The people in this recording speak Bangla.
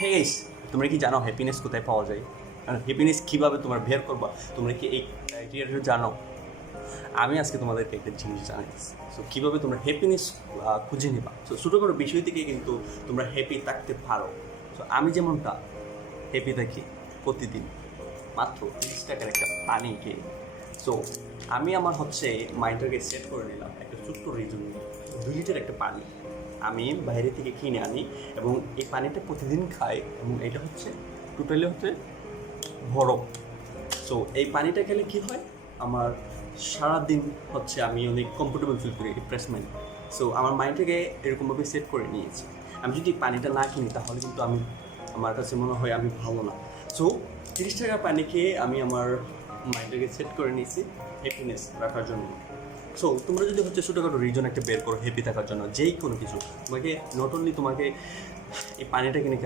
হে গাইস, তোমরা কি জানো হ্যাপিনেস কোথায় পাওয়া যায়? আর হ্যাপিনেস কীভাবে তোমরা বের করবা? তোমরা কি এই ক্রাইটেরিয়াটা জানো? আমি আজকে তোমাদেরকে একটা জিনিস জানাইতেছি। সো কীভাবে তোমরা হ্যাপিনেস খুঁজে নিবা। সো ছোটো কোনো বিষয় থেকে কিন্তু তোমরা হ্যাপি থাকতে পারো। সো আমি যেমনটা হ্যাপি থাকি প্রতিদিন মাত্র 30 টাকার একটা পানি খেয়ে। সো আমি আমার হচ্ছে মাইন্ডটাকে সেট করে নিলাম একটা ছোট্ট রিজন নিয়ে। 2 লিটার একটা পানি আমি বাইরে থেকে কিনে আনি এবং এই পানিটা প্রতিদিন খাই এবং এটা হচ্ছে টোটালি হচ্ছে বরফ। সো এই পানিটা খেলে কি হয়, আমার সারাদিন হচ্ছে আমি অনেক কমফোর্টেবল ফিল করি, রিফ্রেশমেন্ট। সো আমার মাইন্ডটাকে এরকমভাবে সেট করে নিয়েছি। আমি যদি পানিটা না কিনি তাহলে কিন্তু আমার কাছে মনে হয় আমি ভালো না। সো 30 টাকা পানি খেয়ে আমি আমার মাইন্ডটাকে সেট করে নিয়েছি হ্যাপিনেস রাখার জন্য। সো তোমরা যদি হচ্ছে ছোটোখাটো রিজন একটা বের করো হ্যাপি থাকার জন্য, যেই কোনো কিছু তোমাকে নট অনলি তোমাকে এই পানিটা কিনে